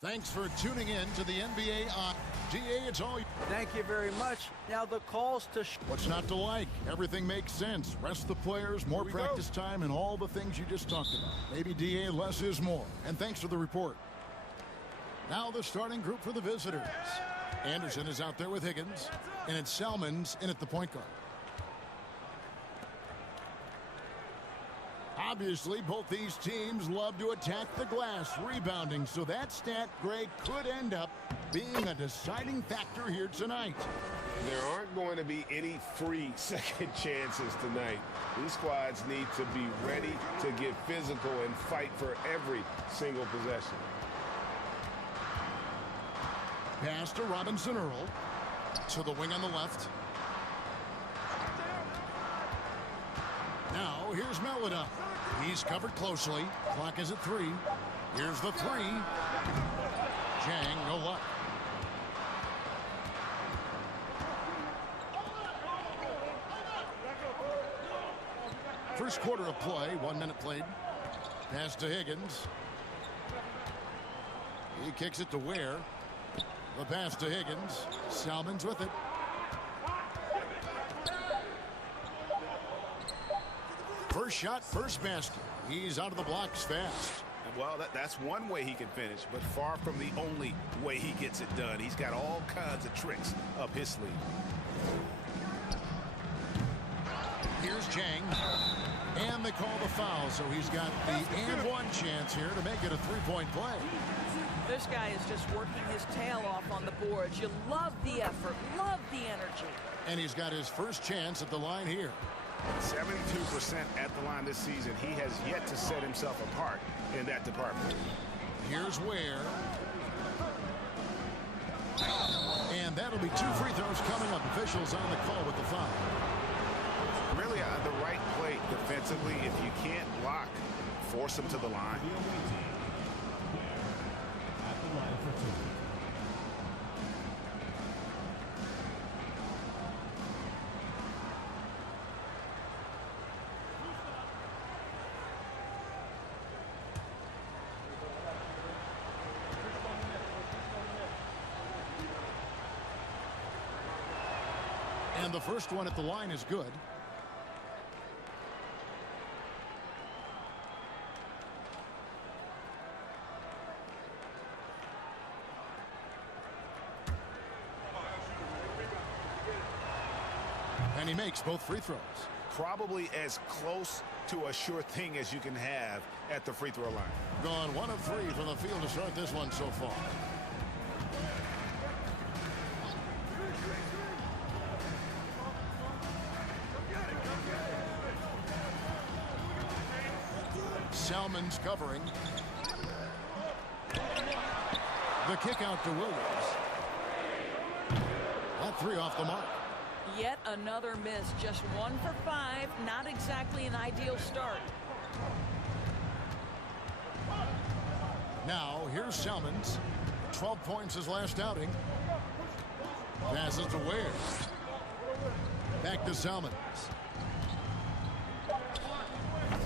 Thanks for tuning in to the NBA on DA. It's all. Thank you very much. Now the calls to. What's not to like? Everything makes sense. Rest the players, more practice time, and all the things you just talked about. Maybe DA, less is more. And thanks for the report. Now the starting group for the visitors. Anderson is out there with Higgins, and it's Salmons in at the point guard. Obviously, both these teams love to attack the glass, rebounding, so that stat grade could end up being a deciding factor here tonight. There aren't going to be any free second chances tonight. These squads need to be ready to get physical and fight for every single possession. Pass to Robinson Earl. To the wing on the left. Now, here's Melida. He's covered closely. Clock is at 3. Here's the 3. Jang, no luck. First quarter of play, 1 minute played. Pass to Higgins. He kicks it to Ware. The pass to Higgins. Salmons with it. First shot, first basket. He's out of the blocks fast. Well, that's one way he can finish, but far from the only way he gets it done. He's got all kinds of tricks up his sleeve. Here's Jang. And they call the foul, so he's got the and one chance here to make it a three-point play. This guy is just working his tail off on the boards. You love the effort, love the energy. And he's got his first chance at the line here. 72% at the line this season. He has yet to set himself apart in that department. Here's Ware. And that'll be 2 free throws coming up. Officials on the call with the foul. Really the right play defensively. If you can't block, force him to the line. At the line for 2. And the first one at the line is good. And he makes both free throws. Probably as close to a sure thing as you can have at the free throw line. Gone 1 of 3 from the field to start this one so far. Salmons covering. The kick out to Williams. That 3 off the mark. Yet another miss. Just 1 for 5. Not exactly an ideal start. Now, here's Salmons. 12 points his last outing. Passes to Ware. Back to Salmons.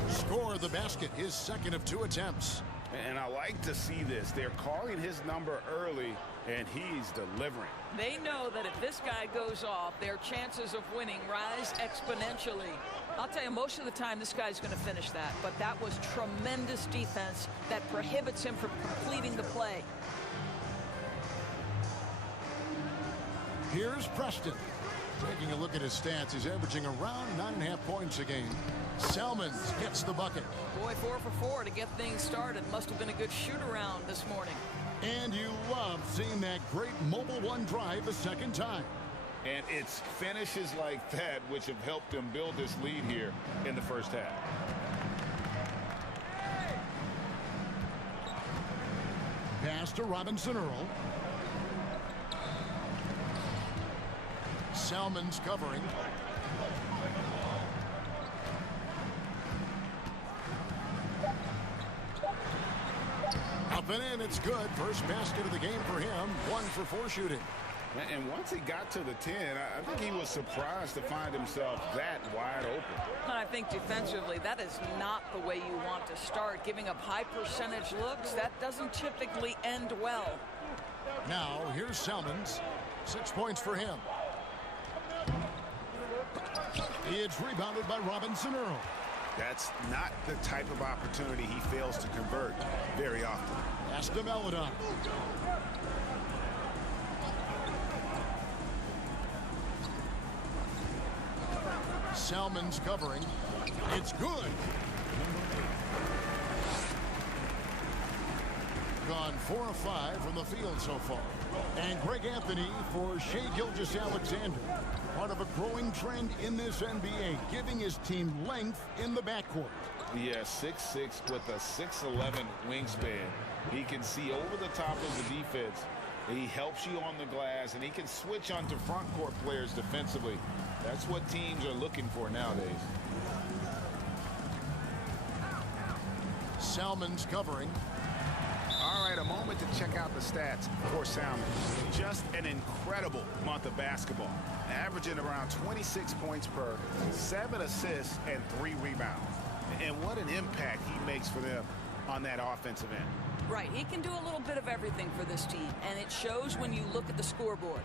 Score the basket, his second of 2 attempts. And I like to see this. They're calling his number early, and he's delivering. They know that if this guy goes off, their chances of winning rise exponentially. I'll tell you, most of the time this guy's going to finish that. But that was tremendous defense that prohibits him from completing the play. Here's Preston. Taking a look at his stats, he's averaging around 9.5 points a game. Salmons gets the bucket. Boy, 4 for 4 to get things started. Must have been a good shoot-around this morning. And you love seeing that great mobile one drive a second time. And it's finishes like that which have helped him build this lead here in the first half. Pass to Robinson Earl. Salmons covering. Up and in, it's good. First basket of the game for him. 1 for 4 shooting. And once he got to the 10, I think he was surprised to find himself that wide open. And I think defensively, that is not the way you want to start. Giving up high percentage looks, that doesn't typically end well. Now, here's Salmons. 6 points for him. It's rebounded by Robinson Earl. That's not the type of opportunity he fails to convert very often. Has to Melodon. Salmons covering. It's good. Gone 4 of 5 from the field so far. And Greg Anthony for Shai Gilgeous-Alexander. Part of a growing trend in this NBA, giving his team length in the backcourt. Yeah, 6'6" with a 6'11" wingspan. He can see over the top of the defense. He helps you on the glass, and he can switch onto front court players defensively. That's what teams are looking for nowadays. Salmons covering. All right, a moment to check out the stats for Salmons. Just an incredible month of basketball, averaging around 26 points per, 7 assists, and 3 rebounds. And what an impact he makes for them on that offensive end. Right, he can do a little bit of everything for this team, and it shows when you look at the scoreboard.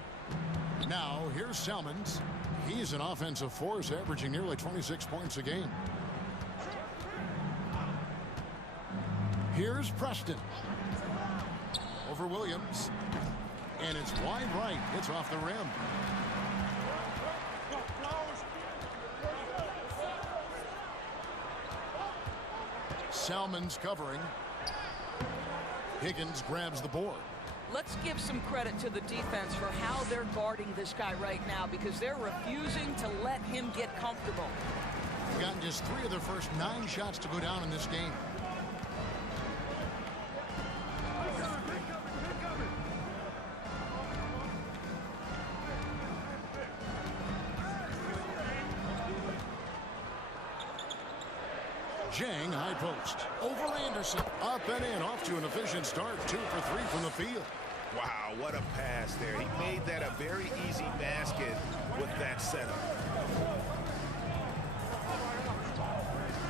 Now, here's Salmons. He's an offensive force, averaging nearly 26 points a game. Here's Preston. Over Williams. And it's wide right. It's off the rim. Salmons covering. Higgins grabs the board. Let's give some credit to the defense for how they're guarding this guy right now, because they're refusing to let him get comfortable. They've gotten just 3 of their first 9 shots to go down in this game. Jang, high post. Over Anderson. Up and in. Off to an efficient start. 2 for 3 from the field. Wow, what a pass there. He made that a very easy basket with that setup.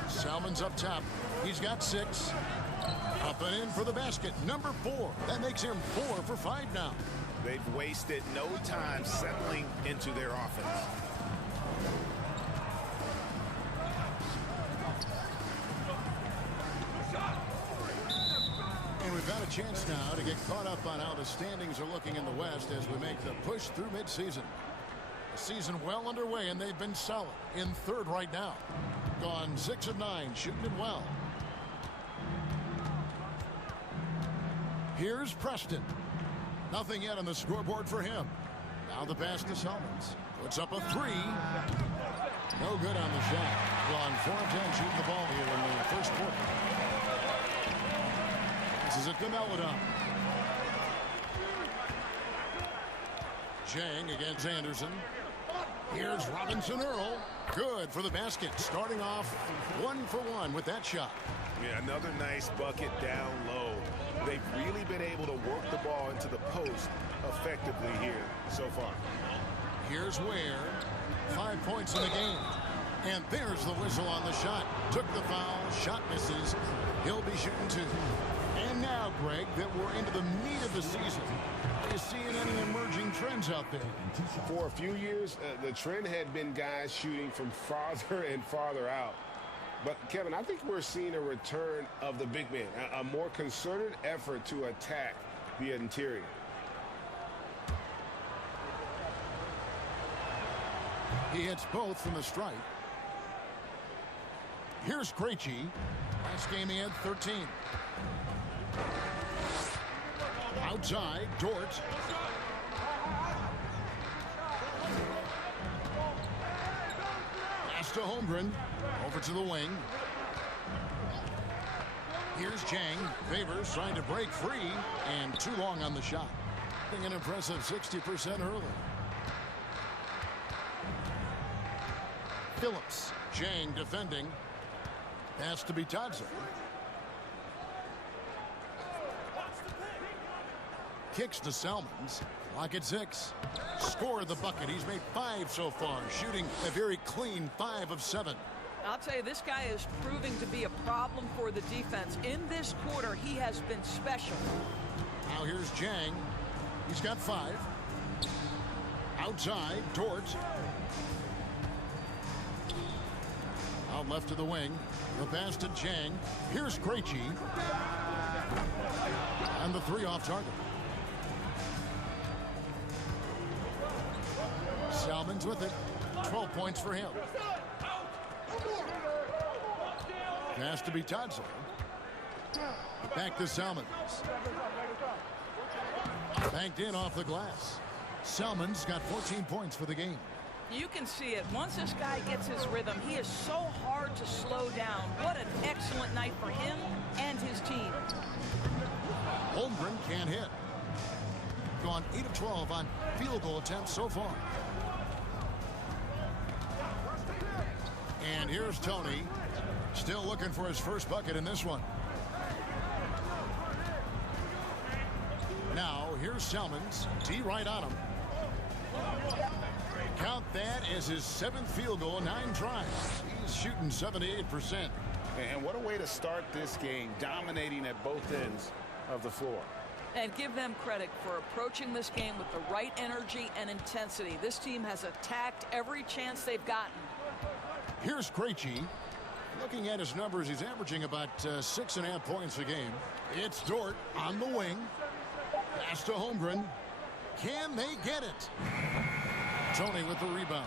Salmons up top. He's got 6. Up and in for the basket. Number 4. That makes him 4 for 5 now. They've wasted no time settling into their offense. And we've got a chance now to get caught up on how the standings are looking in the West as we make the push through midseason. The season well underway, and they've been solid in 3rd right now. Gone 6 of 9, shooting it well. Here's Preston. Nothing yet on the scoreboard for him. Now the pass to Salmons. Puts up a 3. No good on the shot. Gone 4 of 10 shooting the ball here in the first quarter. This is it to Melodon. Jang against Anderson. Here's Robinson Earl. Good for the basket. Starting off 1 for 1 with that shot. Yeah, another nice bucket down low. They've really been able to work the ball into the post effectively here so far. Here's Ware. 5 points in the game. And there's the whistle on the shot. Took the foul. Shot misses. He'll be shooting 2. And now, Greg, that we're into the meat of the season, are you seeing any emerging trends out there? For a few years, the trend had been guys shooting from farther and farther out. But, Kevin, I think we're seeing a return of the big man, a more concerted effort to attack the interior. He hits both from the stripe. Here's Krejci. Last game he had 13. Outside, Dort. Pass to Holmgren. Over to the wing. Here's Jang. Favors trying to break free. And too long on the shot. An impressive 60% early. Phillips. Jang defending. Pass to Bitadze. Kicks to Salmons. Clock at 6. Score the bucket. He's made 5 so far, shooting a very clean 5 of 7. I'll tell you, this guy is proving to be a problem for the defense. In this quarter, he has been special. Now here's Jang. He's got 5. Outside, Dort. Out left to the wing. The pass to Jang. Here's Krejci. And the 3 off target. Salmon's with it. 12 points for him. Pass to Bitadze. Back to Salmons. Banked in off the glass. Salmon's got 14 points for the game. You can see it. Once this guy gets his rhythm, he is so hard to slow down. What an excellent night for him and his team. Holmgren can't hit. Gone 8 of 12 on field goal attempts so far. And here's Tony. Still looking for his first bucket in this one. Now, here's Salmons. D right on him. Count that as his 7th field goal, 9 tries. He's shooting 78%. And what a way to start this game, dominating at both ends of the floor. And give them credit for approaching this game with the right energy and intensity. This team has attacked every chance they've gotten. Here's Krejci. Looking at his numbers, he's averaging about 6.5 points a game. It's Dort on the wing. Pass to Holmgren. Can they get it? Tony with the rebound.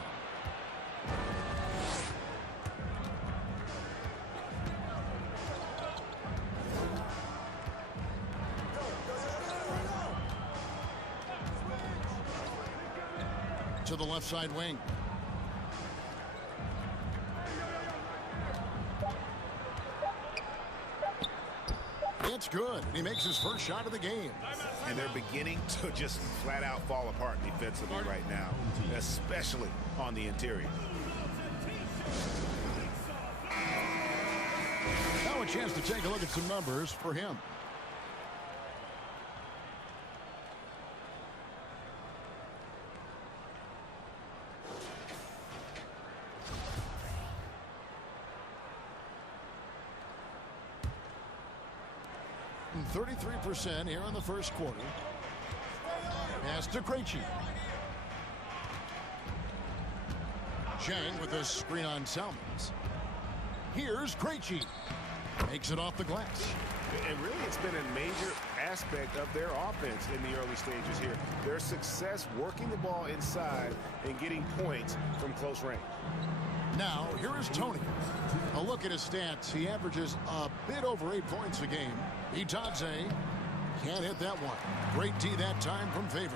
To the left side wing. It's good. He makes his first shot of the game. And they're beginning to just flat out fall apart defensively right now, especially on the interior. Now a chance to take a look at some numbers for him. And 33% here in the first quarter. Pass to Krejci. Chang with a screen on Salmons. Here's Krejci. Makes it off the glass. And really, it's been a major aspect of their offense in the early stages here. Their success working the ball inside and getting points from close range. Now, here is Tony. A look at his stats. He averages a bit over 8 points a game. Bitadze can't hit that one. Great D that time from Favors.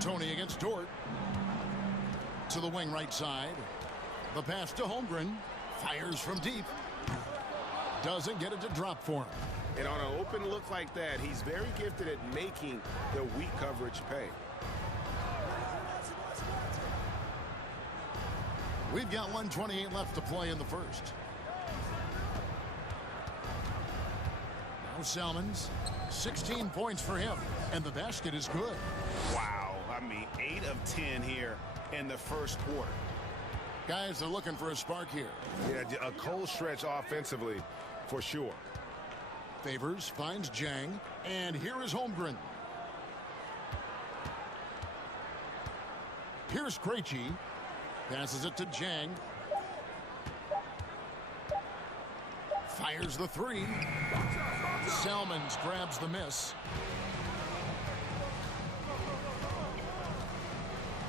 Tony against Dort. To the wing right side. The pass to Holmgren. Fires from deep. Doesn't get it to drop for him. And on an open look like that, he's very gifted at making the weak coverage pay. We've got 1:28 left to play in the first. Now Salmons, 16 points for him, and the basket is good. Wow, I mean 8 of 10 here in the first quarter. Guys are looking for a spark here. Yeah, a cold stretch offensively for sure. Favors finds Jang, and here is Holmgren. Here's Krejci. Passes it to Jang. Fires the 3. Salmons grabs the miss.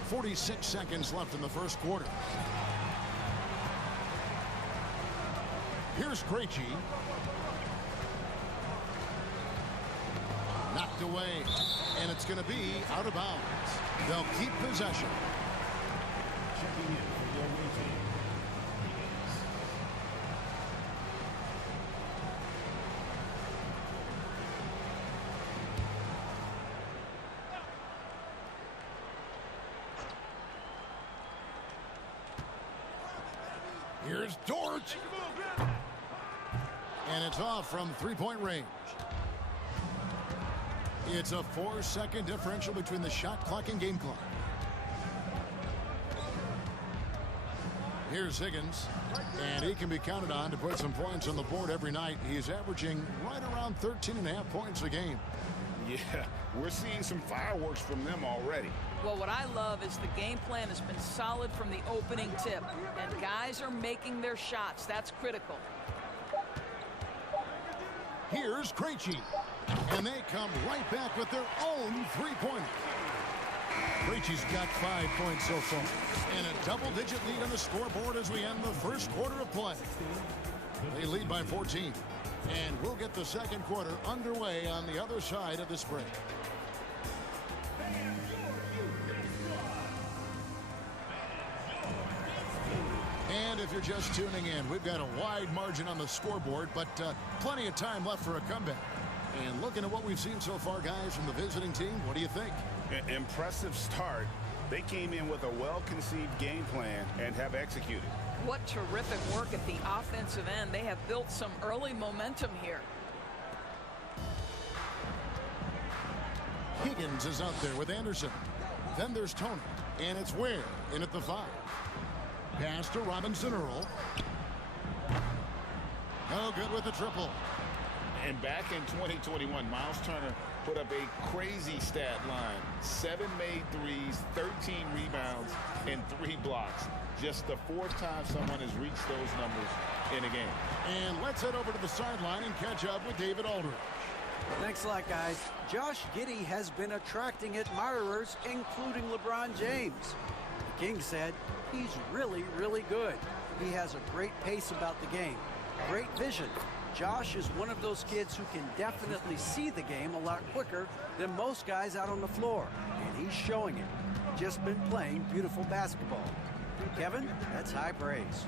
46 seconds left in the first quarter. Here's Krejci. Knocked away, and it's going to be out of bounds. They'll keep possession. Checking in for your waiting. Here's Dort. And it's off from 3-point range. It's a 4-second differential between the shot clock and game clock. Here's Higgins, and he can be counted on to put some points on the board every night. He's averaging right around 13.5 points a game. Yeah, we're seeing some fireworks from them already. Well, what I love is the game plan has been solid from the opening tip, and guys are making their shots. That's critical. Here's Krejci, and they come right back with their own three-pointer. Krejci's got 5 points so far, and a double-digit lead on the scoreboard as we end the first quarter of play. They lead by 14, and we'll get the second quarter underway on the other side of this break. And if you're just tuning in, we've got a wide margin on the scoreboard, but plenty of time left for a comeback. And looking at what we've seen so far, guys, from the visiting team, what do you think? Impressive start. They came in with a well-conceived game plan and have executed. What terrific work at the offensive end. They have built some early momentum here. Higgins is out there with Anderson. Then there's Tony, and it's Ware in at the 5. Pass to Robinson Earl. No good with the triple. And back in 2021, Miles Turner put up a crazy stat line. 7 made threes, 13 rebounds, and 3 blocks. Just the 4th time someone has reached those numbers in a game. And let's head over to the sideline and catch up with David Aldridge. Thanks a lot, guys. Josh Giddey has been attracting admirers, including LeBron James. The King said he's really, really good. He has a great pace about the game, great vision. Josh is one of those kids who can definitely see the game a lot quicker than most guys out on the floor, and he's showing it. Just been playing beautiful basketball. Kevin, that's high praise.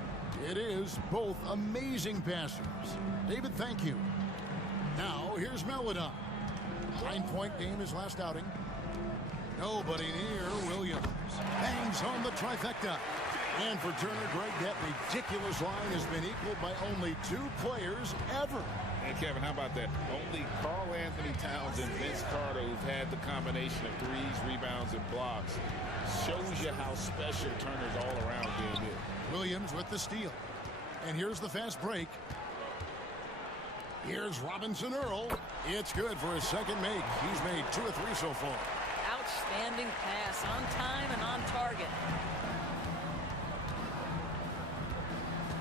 It is. Both amazing passers. David, thank you. Now, here's Melodon. 9-point game his last outing. Nobody near Williams. Bangs home the trifecta. And for Turner, Greg, that ridiculous line has been equaled by only 2 players ever. And Kevin, how about that? Only Karl Anthony Towns and Vince Carter, who've had the combination of threes, rebounds, and blocks, shows you how special Turner's all-around game is. Williams with the steal. And here's the fast break. Here's Robinson Earl. It's good for his second make. He's made 2 or 3 so far. Outstanding pass, on time and on target.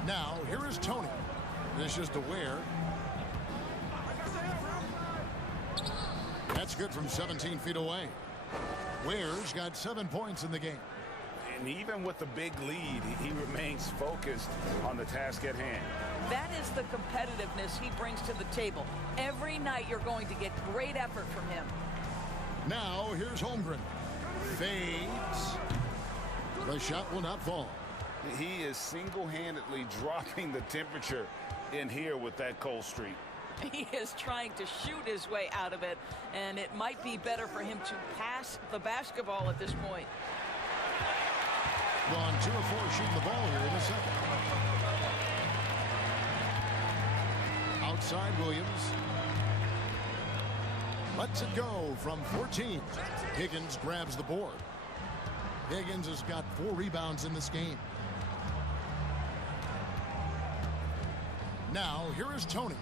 Now, here is Tony. This is to Ware. That's good from 17 feet away. Ware's got 7 points in the game. And even with the big lead, he remains focused on the task at hand. That is the competitiveness he brings to the table. Every night you're going to get great effort from him. Now, here's Holmgren. Fades. The shot will not fall. He is single-handedly dropping the temperature in here with that cold streak. He is trying to shoot his way out of it, and it might be better for him to pass the basketball at this point. Gone 2 of 4 shooting the ball here in the second. Outside Williams. Lets it go from 14. Higgins grabs the board. Higgins has got 4 rebounds in this game. Now, here is Tony.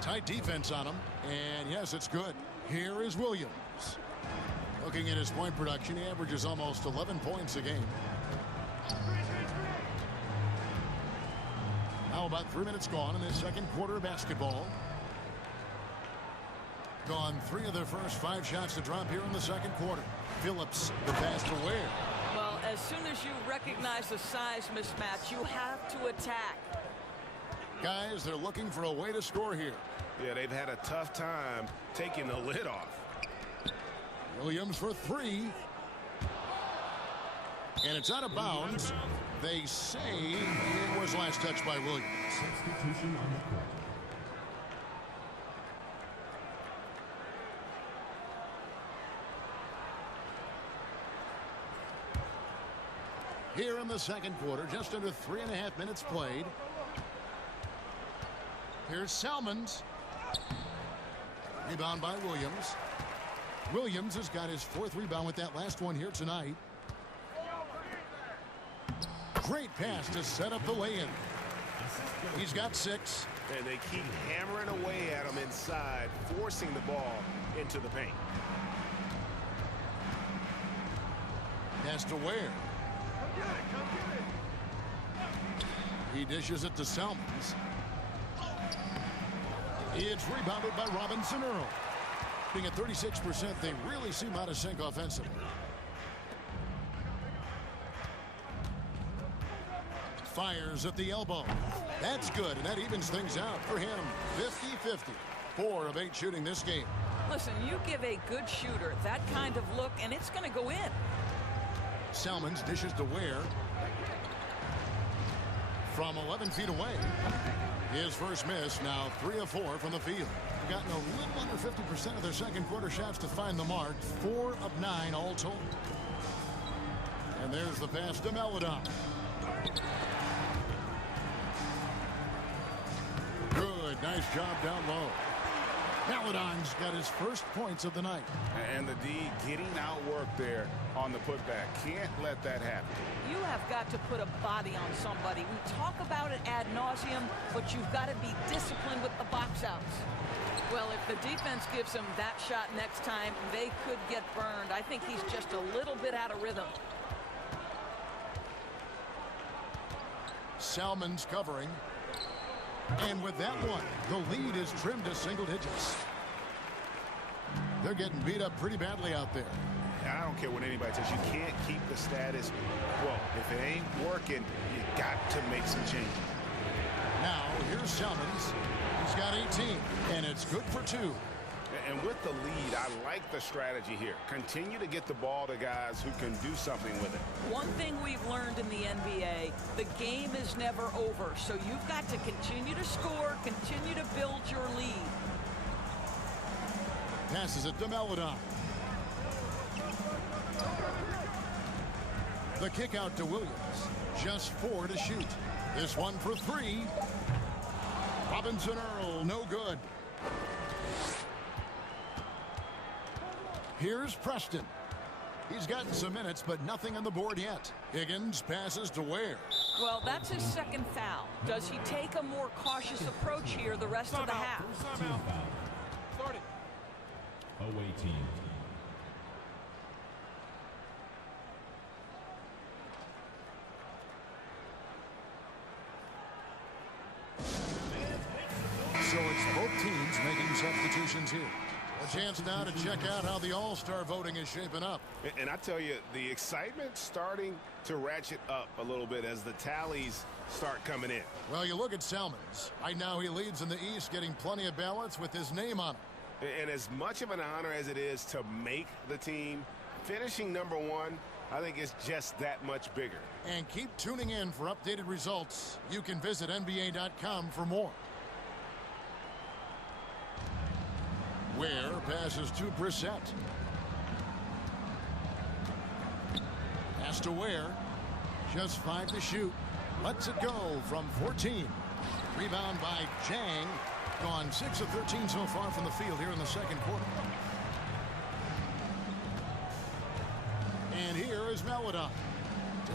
Tight defense on him. And yes, it's good. Here is Williams. Looking at his point production, he averages almost 11 points a game. Now about 3 minutes gone in the second quarter of basketball. Gone 3 of their first 5 shots to drop here in the second quarter. Phillips, the pass to Ware. Well, as soon as you recognize the size mismatch, you have to attack. Guys, they're looking for a way to score here. Yeah, they've had a tough time taking the lid off. Williams for 3. And it's out of bounds. They say it was last touched by Williams. Substitution on the court. Here in the second quarter, just under 3.5 minutes played. Here's Salmons. Rebound by Williams. Williams has got his 4th rebound with that last one here tonight. Great pass to set up the lay-in. He's got 6. And they keep hammering away at him inside, forcing the ball into the paint. Pass to Ware. He dishes it to Salmons. It's rebounded by Robinson Earl. Being at 36%, they really seem out of sync offensively. Fires at the elbow. That's good, and that evens things out for him. 50-50. 4 of 8 shooting this game. Listen, you give a good shooter that kind of look, and it's going to go in. Salmons dishes to Ware. From 11 feet away. His first miss, now 3 of 4 from the field. They've gotten a little under 50% of their second quarter shots to find the mark. 4 of 9 all told. And there's the pass to Meladon. Good, nice job down low. Meladon's got his first points of the night. And the D getting outworked there on the putback. Can't let that happen. You have got to put a body on somebody. We talk about it ad nauseum, but you've got to be disciplined with the box outs. Well, if the defense gives him that shot next time, they could get burned. I think he's just a little bit out of rhythm. Salmons covering. And with that one, the lead is trimmed to single digits. They're getting beat up pretty badly out there. I don't care what anybody says. You can't keep the status quo. If it ain't working, you got to make some changes. Now, here's Salmons. He's got 18, and it's good for 2. And with the lead, I like the strategy here. Continue to get the ball to guys who can do something with it. One thing we've learned in the NBA, the game is never over. So you've got to continue to score, continue to build your lead. Passes it to Meladon. The kick out to Williams. Just 4 to shoot. This one for 3. Robinson Earl, no good. Here's Preston. He's gotten some minutes, but nothing on the board yet. Higgins passes to Ware. Well, that's his second foul. Does he take a more cautious approach here the rest of the half? Start it. Away team. So it's both teams making substitutions here. A chance now to check out how the All-Star voting is shaping up. And I tell you, the excitement's starting to ratchet up a little bit as the tallies start coming in. Well, you look at Salmons. Right now he leads in the East, getting plenty of ballots with his name on it. And as much of an honor as it is to make the team, finishing number 1, I think it's just that much bigger. And keep tuning in for updated results. You can visit NBA.com for more. Ware passes to Brissett. Pass to Ware. Just 5 to shoot. Lets it go from 14. Rebound by Chang. Gone 6 of 13 so far from the field here in the second quarter. And here is Meladon.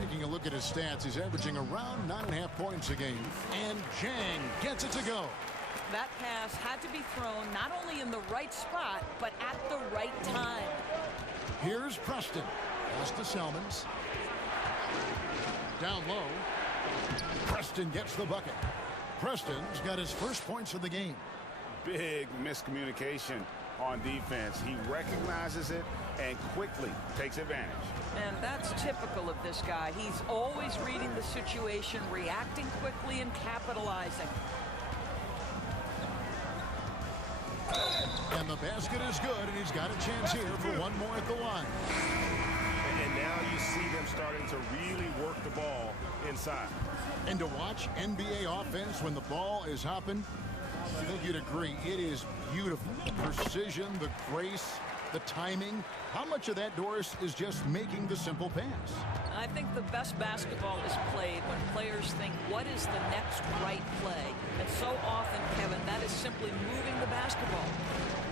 Taking a look at his stats, he's averaging around 9.5 points a game. And Chang gets it to go. That pass had to be thrown not only in the right spot, but at the right time. Here's Preston. Pass to Salmons. Down low. Preston gets the bucket. Preston's got his first points of the game. Big miscommunication on defense. He recognizes it and quickly takes advantage. And that's typical of this guy. He's always reading the situation, reacting quickly, and capitalizing. And the basket is good, and he's got a chance here for one more at the line. And now you see them starting to really work the ball inside. And to watch NBA offense when the ball is hopping, I think you'd agree, it is beautiful. The precision, the grace, the timing. How much of that, Doris, is just making the simple pass? I think the best basketball is played when players think, what is the next right play? And so often, Kevin, that is simply moving the basketball.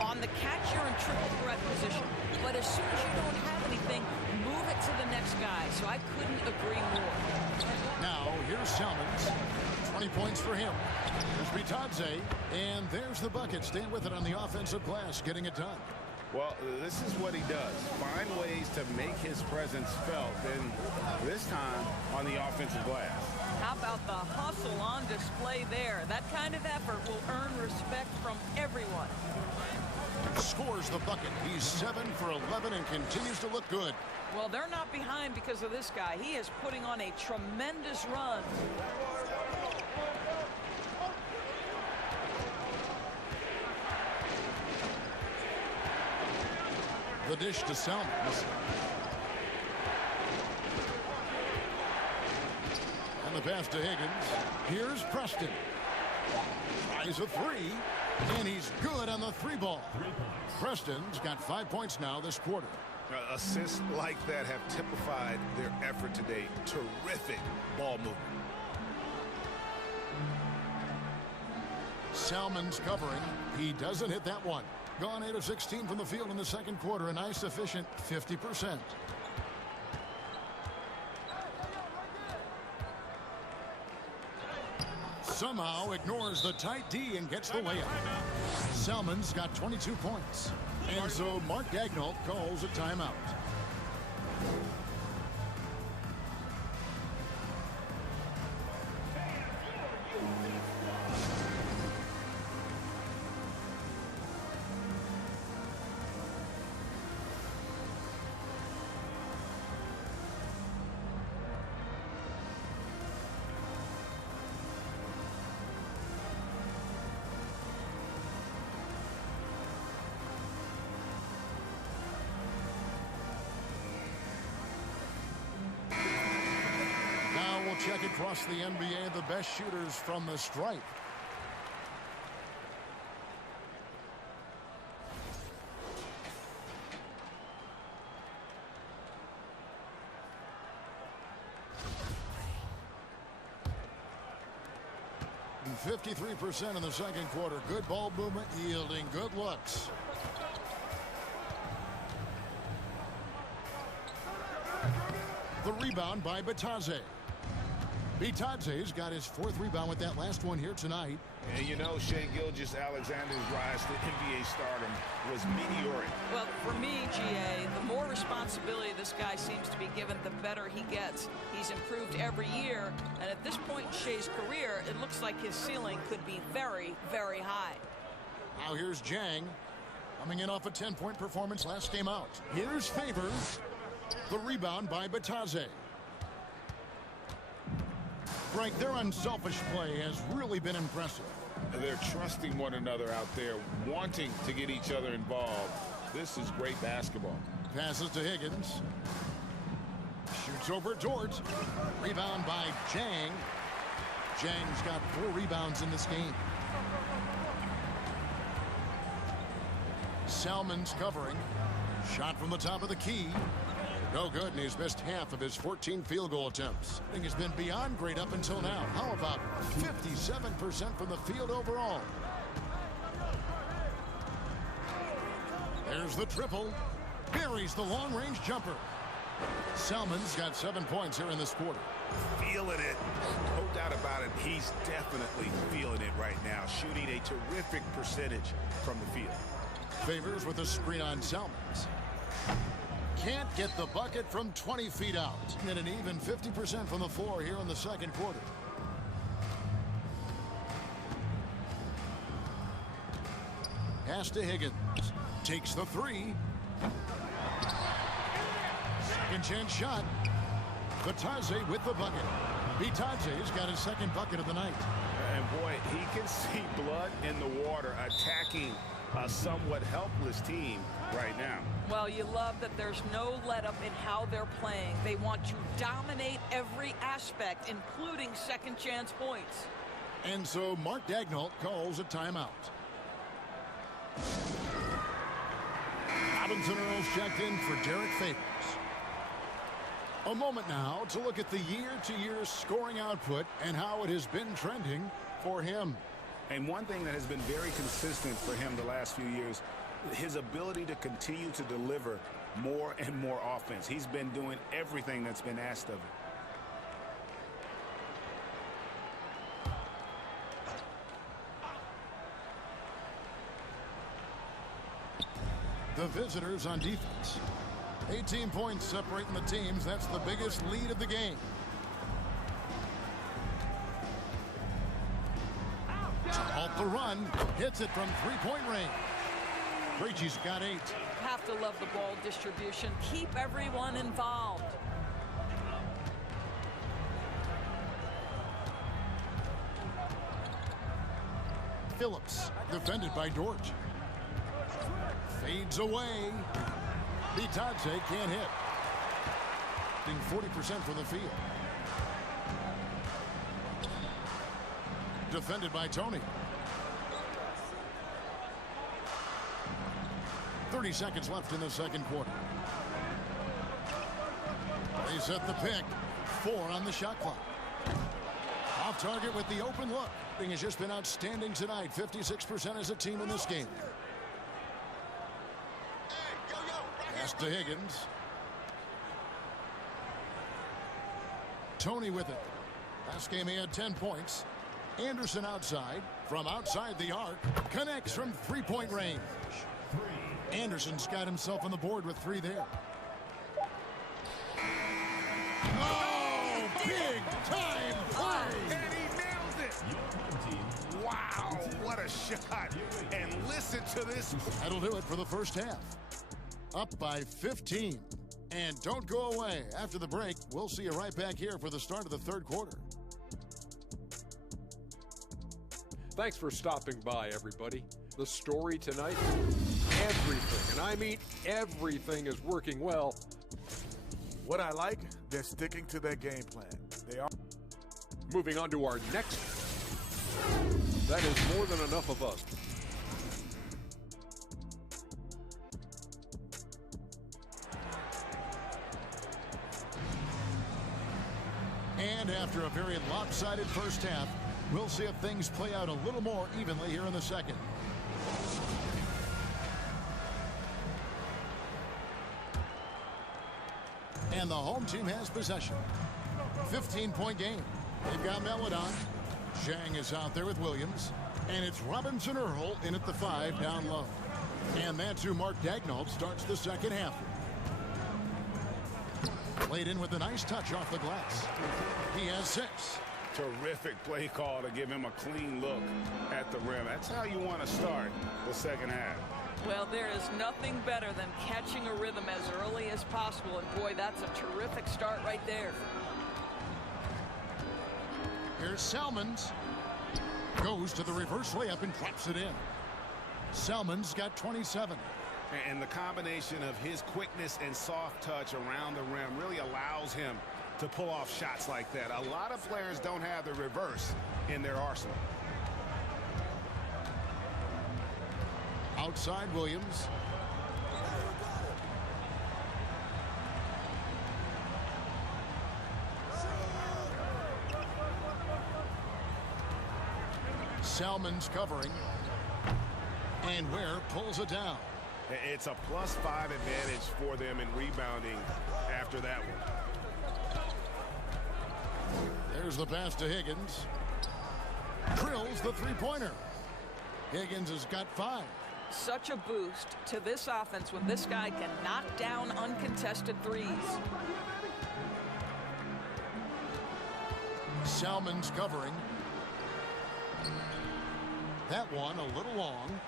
On the catch, you're in triple threat position. But as soon as you don't have anything, move it to the next guy. So I couldn't agree more. Now, here's Salmons. 20 points for him. There's Bitadze, and there's the bucket. Staying with it on the offensive glass, getting it done. Well, this is what he does. Find ways to make his presence felt, and this time on the offensive glass. How about the hustle on display there? That kind of effort will earn respect from everyone. Scores the bucket. He's 7 for 11 and continues to look good. Well, they're not behind because of this guy. He is putting on a tremendous run. The dish to Salmons. And the pass to Higgins. Here's Preston. Tries a three, and he's good on the three ball. Preston's got 5 points now this quarter. Assists like that have typified their effort today. Terrific ball movement. Salmons covering. He doesn't hit that one. Gone 8 of 16 from the field in the second quarter. A nice efficient 50%. Somehow ignores the tight D and gets the layup. Salmons got 22 points. And so Mark Daigneault calls a timeout. Check across the NBA, the best shooters from the stripe. And 53% in the second quarter. Good ball movement, yielding good looks. The rebound by Bitadze. Bitadze's got his 4th rebound with that last one here tonight. And you know, Shai Gilgeous-Alexander's rise to NBA stardom was meteoric. Well, for me, GA, the more responsibility this guy seems to be given, the better he gets. He's improved every year, and at this point in Shai's career, it looks like his ceiling could be very, very high. Now here's Jang, coming in off a 10-point performance last game out. Here's Favors. The rebound by Bitadze. Frank, their unselfish play has really been impressive. They're trusting one another out there, wanting to get each other involved. This is great basketball. Passes to Higgins. Shoots over George. Rebound by Jang. Jang's got 4 rebounds in this game. Salmons covering. Shot from the top of the key. No good, and he's missed half of his 14 field goal attempts. I think has been beyond great up until now. How about 57% from the field overall? There's the triple. Buries the long-range jumper. Salmons got 7 points here in this quarter. Feeling it. No doubt about it. He's definitely feeling it right now. Shooting a terrific percentage from the field. Favors with a screen on Salmons. Can't get the bucket from 20 feet out. And an even 50% from the floor here in the second quarter. Pass to Higgins. Takes the three. Second chance shot. Bitadze with the bucket. Bitadze's got his second bucket of the night. And boy, he can see blood in the water attacking a somewhat helpless team right now. Well, you love that there's no let-up in how they're playing. They want to dominate every aspect, including second chance points. And so Mark Daigneault calls a timeout. Robinson Earls checked in for Derek Favors. A moment now to look at the year-to-year scoring output and how it has been trending for him. And one thing that has been very consistent for him the last few years, his ability to continue to deliver more and more offense. He's been doing everything that's been asked of him. The visitors on defense. 18 points separating the teams. That's the biggest lead of the game. To halt the run. Hits it from three-point range. Krejci's got 8. Have to love the ball distribution. Keep everyone involved. Phillips, defended by Dort. Fades away. Bitadze can't hit. 40% from the field. Defended by Tony. 30 seconds left in the second quarter. They set the pick. 4 on the shot clock. Off target with the open look. He has just been outstanding tonight. 56% as a team in this game. Pass to Higgins. Tony with it. Last game he had 10 points. Anderson outside. From outside the arc. Connects from three-point range. Anderson's got himself on the board with 3 there. Oh, big time play! And he nails it! Wow, what a shot! And listen to this. That'll do it for the first half. Up by 15. And don't go away. After the break, we'll see you right back here for the start of the third quarter. Thanks for stopping by, everybody. The story tonight, everything, and I mean everything, is working well. What I like, they're sticking to their game plan. They are. Moving on to our next. That is more than enough of us. And after a very lopsided first half, we'll see if things play out a little more evenly here in the second. And the home team has possession. 15-point game. They've got Meladon. Zhang is out there with Williams. And it's Robinson Earl in at the 5 down low. And that's who Mark Daignault starts the second half. Played in with a nice touch off the glass. He has 6. Terrific play call to give him a clean look at the rim. That's how you want to start the second half. Well, there is nothing better than catching a rhythm as early as possible. And boy, that's a terrific start right there. Here's Salmons. Goes to the reverse layup and drops it in. Salmons got 27. And the combination of his quickness and soft touch around the rim really allows him to pull off shots like that. A lot of players don't have the reverse in their arsenal. Outside Williams. Salmons covering. And Ware pulls it down. It's a +5 advantage for them in rebounding after that one. There's the pass to Higgins. Drills the three-pointer. Higgins has got 5. Such a boost to this offense when this guy can knock down uncontested threes. Salmons covering. That one a little long.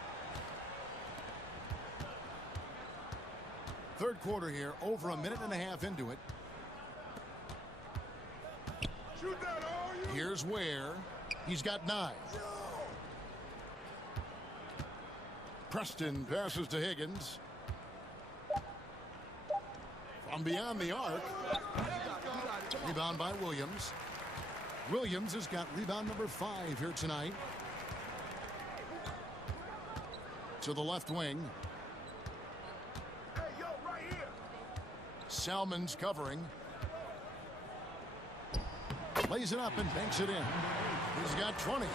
Third quarter here, over a minute and a half into it. Here's Ware. He's got 9. Preston passes to Higgins. From beyond the arc. Rebound by Williams. Williams has got rebound number 5 here tonight. To the left wing. Salmon's covering. Lays it up and banks it in. He's got 20.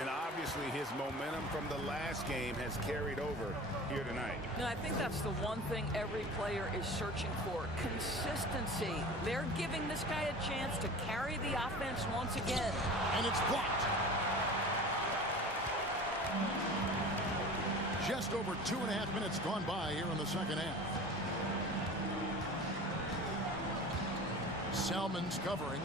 And obviously his momentum from the last game has carried over here tonight. No, I think that's the one thing every player is searching for. Consistency. They're giving this guy a chance to carry the offense once again. And it's blocked. Just over 2.5 minutes gone by here in the second half. Salmon's covering.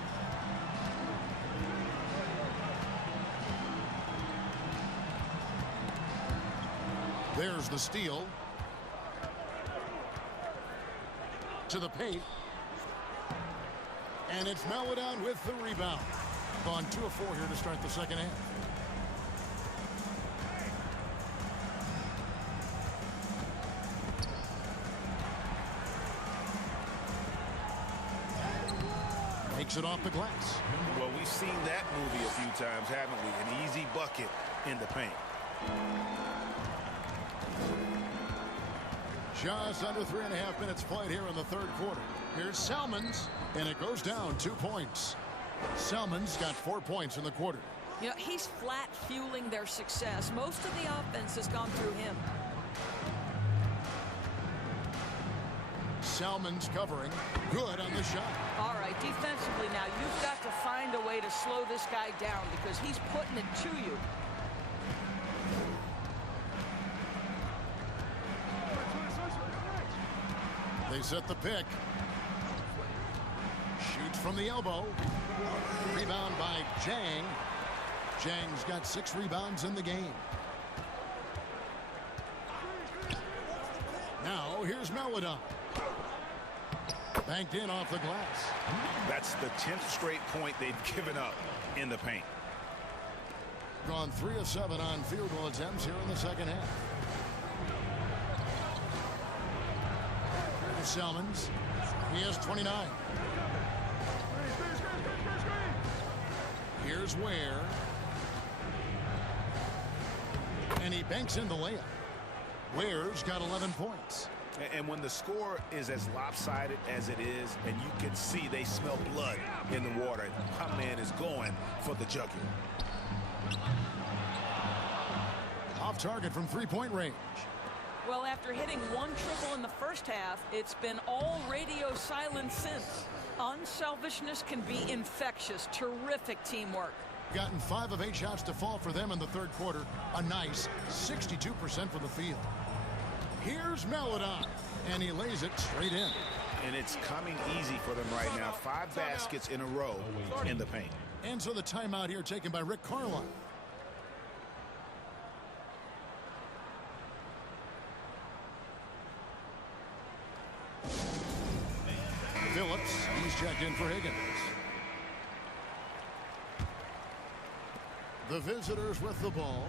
There's the steal. To the paint. And it's Melodon with the rebound. Gone 2 of 4 here to start the second half. Takes it off the glass. Well, we've seen that movie a few times, haven't we? An easy bucket in the paint. Just under 3.5 minutes played here in the third quarter. Here's Salmons, and it goes down 2 points. Salmons got 4 points in the quarter. You know, he's flat fueling their success. Most of the offense has gone through him. Salmons covering. Good on the shot. All right, defensively now, you've got to find a way to slow this guy down because he's putting it to you. They set the pick. Shoots from the elbow. Rebound by Jang. Jang's got 6 rebounds in the game. Now here's Melodon. Banked in off the glass. That's the 10th straight point they've given up in the paint. Gone 3 of 7 on field goal attempts here in the second half. Salmons. He has 29. Here's Ware. And he banks in the layup. Ware's got 11 points. And when the score is as lopsided as it is, and you can see they smell blood in the water, my man is going for the jugular. Off target from 3-point range. Well, after hitting 1 triple in the first half, it's been all radio silence since. Unselfishness can be infectious. Terrific teamwork. Gotten 5 of 8 shots to fall for them in the third quarter. A nice 62% for the field. Here's Melodon, and he lays it straight in. And it's coming easy for them right now. 5 baskets in a row in the paint. And so the timeout here taken by Rick Carlisle. Phillips, he's checked in for Higgins. The visitors with the ball.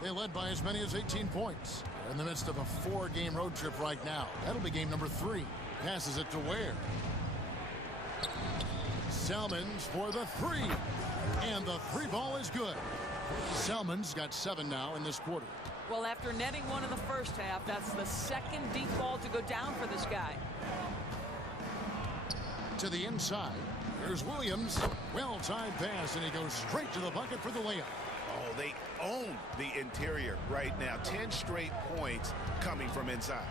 They led by as many as 18 points. They're in the midst of a 4-game road trip right now. That'll be game number 3. Passes it to Ware. Salmons for the 3. And the 3 ball is good. Salmons got 7 now in this quarter. Well, after netting 1 in the first half, that's the second deep ball to go down for this guy. To the inside. Here's Williams. Well-timed pass, and he goes straight to the bucket for the layup. Oh, they own the interior right now. 10 straight points coming from inside.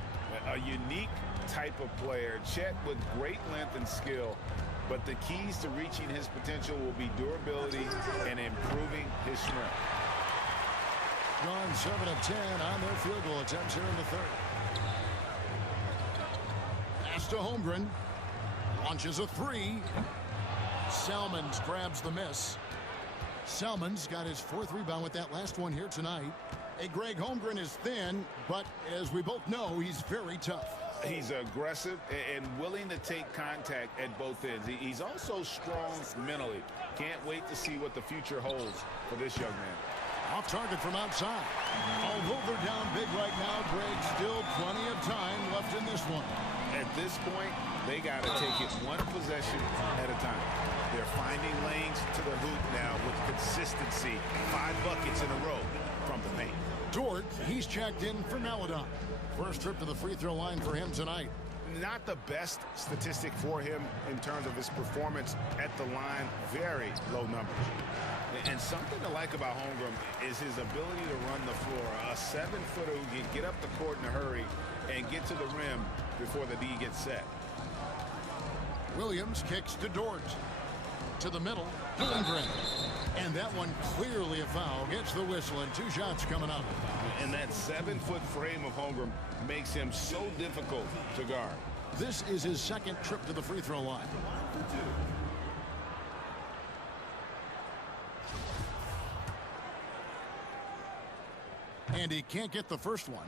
A unique type of player. Chet with great length and skill. But the keys to reaching his potential will be durability and improving his strength. Gone 7 of 10 on their field goal attempts here in the third. Pass to Holmgren. Launches a 3. Salmons grabs the miss. Salmons got his 4th rebound with that last one here tonight. Hey, Greg, Holmgren is thin, but as we both know, he's very tough. He's aggressive and willing to take contact at both ends. He's also strong mentally. Can't wait to see what the future holds for this young man. Off target from outside. Although they're down big right now, Greg, still plenty of time left in this one. At this point, they got to take it 1 possession at a time. They're finding lanes to the hoop now with consistency. 5 buckets in a row from the paint. Dort, he's checked in for Melodon. First trip to the free throw line for him tonight. Not the best statistic for him in terms of his performance at the line. Very low numbers. And something to like about Holmgren is his ability to run the floor. A 7-footer who can get up the court in a hurry and get to the rim before the D gets set. Williams kicks to Dort. To the middle, Holmgren. And that one clearly a foul. Gets the whistle and 2 shots coming up. And that 7-foot frame of Holmgren makes him so difficult to guard. This is his second trip to the free throw line. And he can't get the first one.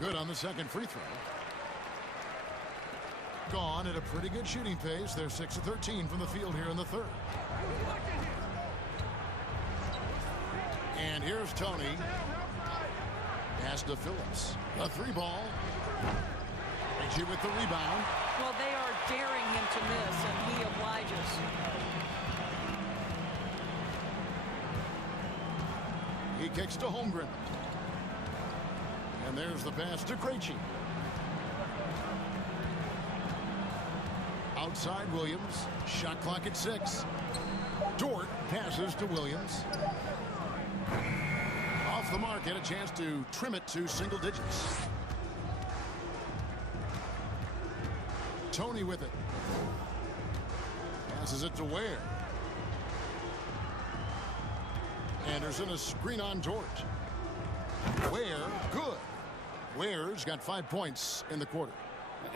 Good on the second free throw. Gone at a pretty good shooting pace. They're 6 of 13 from the field here in the third. And here's Tony. Pass to Phillips. A 3-ball. Krejci with the rebound. Well, they are daring him to miss, and he obliges. He kicks to Holmgren. And there's the pass to Krejci. Outside Williams. Shot clock at 6. Dort passes to Williams. Off the mark, had a chance to trim it to single digits. Tony with it. Passes it to Ware. Anderson a screen on Dort. Ware, good. Ware's got 5 points in the quarter.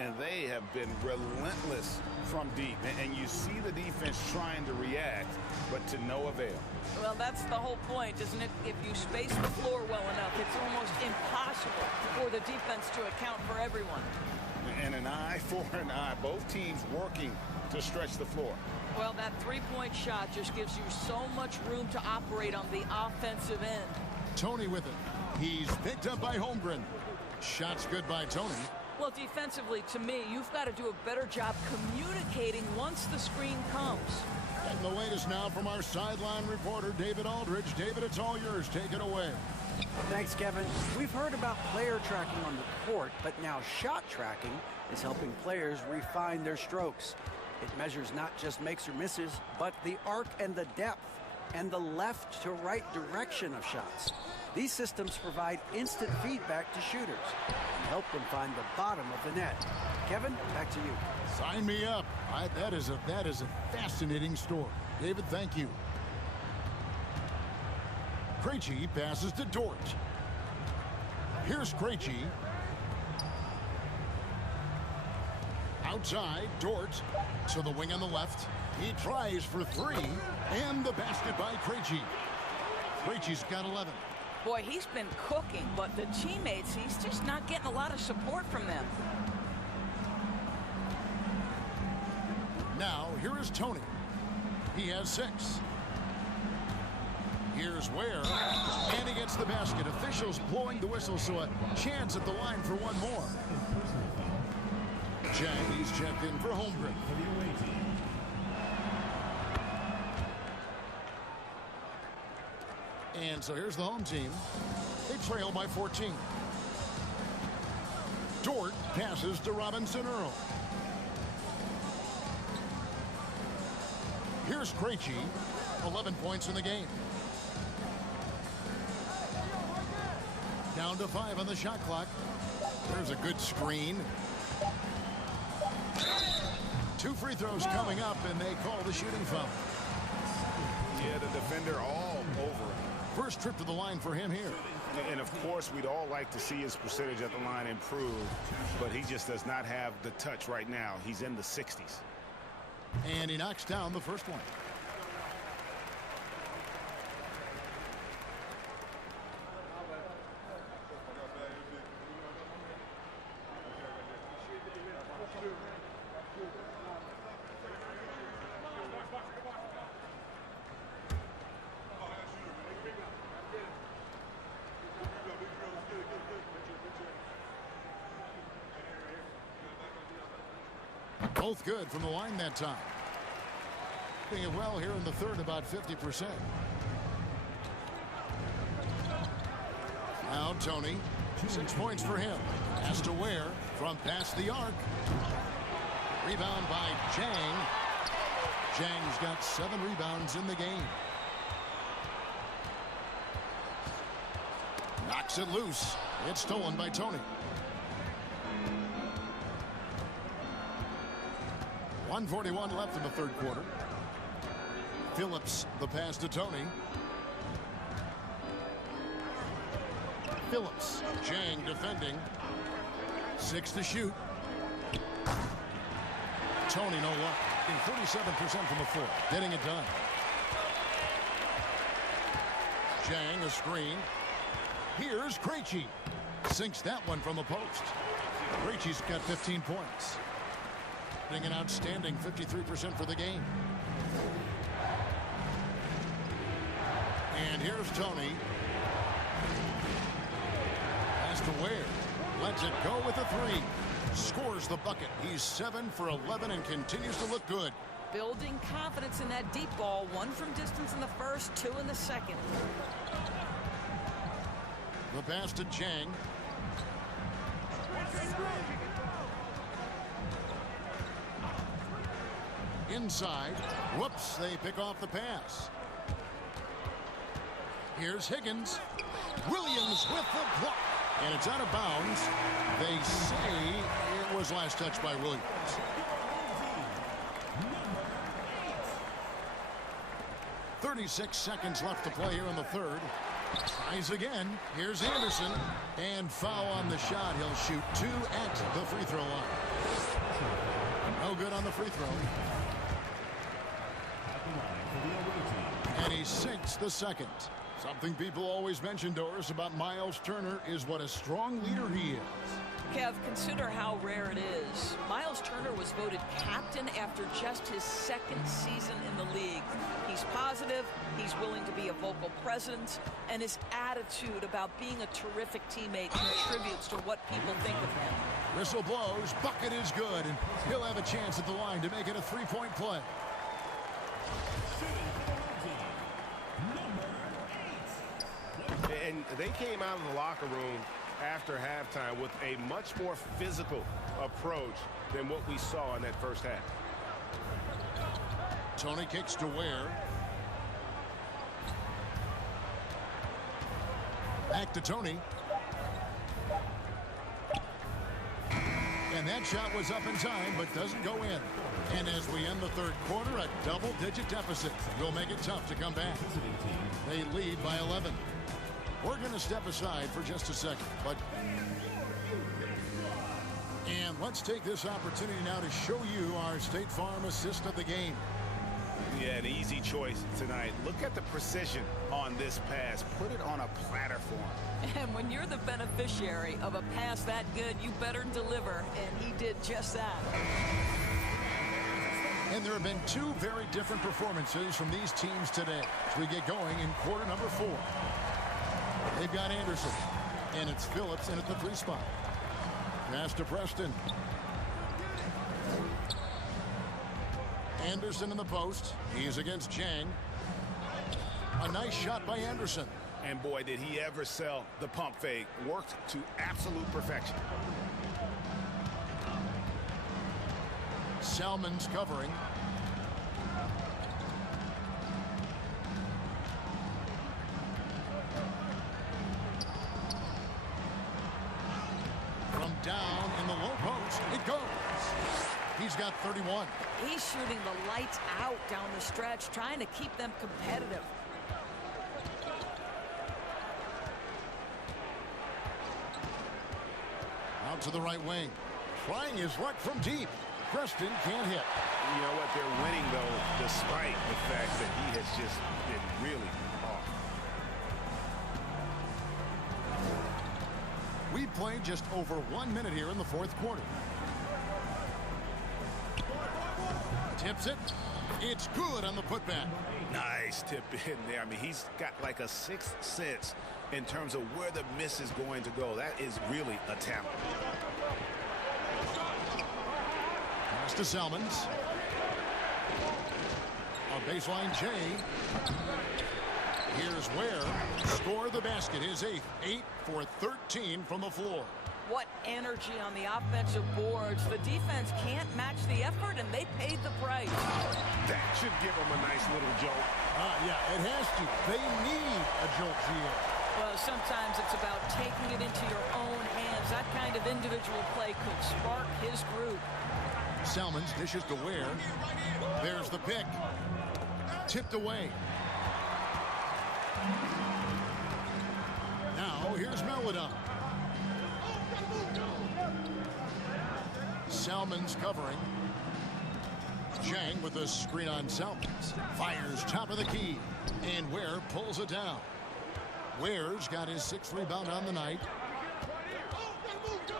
And they have been relentless from deep. And you see the defense trying to react, but to no avail. Well, that's the whole point, isn't it? If you space the floor well enough, it's almost impossible for the defense to account for everyone. And an eye for an eye. Both teams working to stretch the floor. Well, that 3-point shot just gives you so much room to operate on the offensive end. Tony with it. He's picked up by Holmgren. Shots good by Tony. Well, defensively, to me, you've got to do a better job communicating once the screen comes. And the latest now from our sideline reporter, David Aldridge. David, it's all yours. Take it away. Thanks, Kevin. We've heard about player tracking on the court, but now shot tracking is helping players refine their strokes. It measures not just makes or misses, but the arc and the depth and the left to right direction of shots. These systems provide instant feedback to shooters and help them find the bottom of the net. Kevin, back to you. Sign me up. That is a fascinating story. David, thank you. Krejci passes to Dort. Here's Krejci. Outside, Dort to the wing on the left. He tries for 3, and the basket by Krejci. Krejci's got 11. Boy, he's been cooking, but the teammates, he's just not getting a lot of support from them. Now, here is Tony. He has 6. Here's Ware, and he gets the basket. Officials blowing the whistle, so a chance at the line for one more. He's checked in for Holmgren. And so here's the home team. They trail by 14. Dort passes to Robinson Earl. Here's Krejci, 11 points in the game. Down to 5 on the shot clock. There's a good screen. 2 free throws coming up, and they call the shooting foul. Yeah, the defender all over him. First trip to the line for him here. And of course, we'd all like to see his percentage at the line improve, but he just does not have the touch right now. He's in the 60s. And he knocks down the first one. Both good from the line that time. Doing it well here in the third, about 50%. Now Tony, 6 points for him. Has to Ware from past the arc. Rebound by Chang. Chang's got 7 rebounds in the game. Knocks it loose. It's stolen by Tony. 1:41 left in the third quarter. Phillips, the pass to Tony. Phillips, Chang defending. 6 to shoot. Tony no luck. 47% from the floor. Getting it done. Chang a screen. Here's Krejci. Sinks that one from the post. Krejci's got 15 points. Getting an outstanding 53% for the game. And here's Tony. Has to Ware. Lets it go with a 3. Scores the bucket. He's 7 for 11 and continues to look good. Building confidence in that deep ball. 1 from distance in the first, 2 in the second. The pass to Chang. Inside. Whoops, they pick off the pass. Here's Higgins. Williams with the block. And it's out of bounds. They say it was last touched by Williams. "36 seconds left to play here in the third. Tries again. Here's Anderson. And foul on the shot. He'll shoot 2 at the free throw line. No good on the free throw. And he sinks the second. Something people always mention, Doris, about Miles Turner is what a strong leader he is. Kev, consider how rare it is. Miles Turner was voted captain after just his 2nd season in the league. He's positive, he's willing to be a vocal presence, and his attitude about being a terrific teammate contributes to what people think of him. Whistle blows, bucket is good, and he'll have a chance at the line to make it a 3-point play. And they came out of the locker room after halftime with a much more physical approach than what we saw in that first half. Tony kicks to Ware. Back to Tony. And that shot was up in time, but doesn't go in. And as we end the third quarter, a double-digit deficit will make it tough to come back. They lead by 11. We're going to step aside for just a second, and let's take this opportunity now to show you our State Farm assist of the game. Yeah, an easy choice tonight. Look at the precision on this pass. Put it on a platter for him. And when you're the beneficiary of a pass that good, you better deliver, and he did just that. And there have been 2 very different performances from these teams today as we get going in quarter number 4. They've got Anderson, and it's Phillips in at the 3 spot. Pass to Preston. Anderson in the post. He's against Chang. A nice shot by Anderson. And boy, did he ever sell the pump fake. Worked to absolute perfection. Salmon's covering. From down in the low post, it goes. He's got 31. He's shooting the lights out down the stretch, trying to keep them competitive. Out to the right wing. Trying his luck from deep. Preston can't hit. You know what? They're winning, though, despite the fact that he has just been really off. We played just over 1 minute here in the fourth quarter. Tips it. It's good on the putback. Nice tip in there. I mean, he's got like a 6th sense in terms of where the miss is going to go. That is really a talent. Pass to Salmons. A baseline J. Here's Ware. Score the basket. His 8th. 8 for 13 from the floor. What energy on the offensive boards. The defense can't match the effort, and they paid the price. That should give them a nice little jolt. Yeah, it has to. They need a jolt here. Well, sometimes it's about taking it into your own hands. That kind of individual play could spark his group. Salmons dishes to Ware. There's the pick. Tipped away. Now, here's Melodon. Salmons covering. Chang with a screen on Salmons. Fires top of the key. And Ware pulls it down. Ware's got his 6th rebound on the night.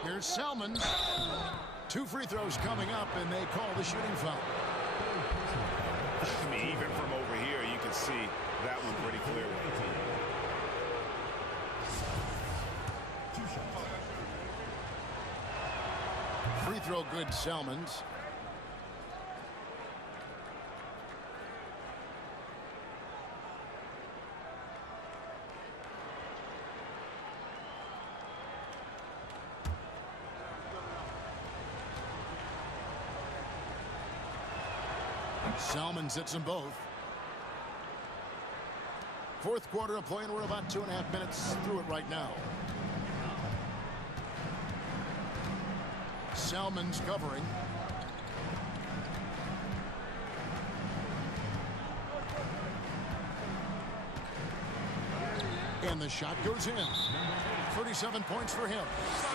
Here's Salmons. 2 free throws coming up, and they call the shooting foul. I mean, even from over here, you can see that one pretty clearly. Free throw good, Salmons. Salmons hits them both. 4th quarter of play, and we're about 2.5 minutes through it right now. Salmons covering. And the shot goes in. 37 points for him.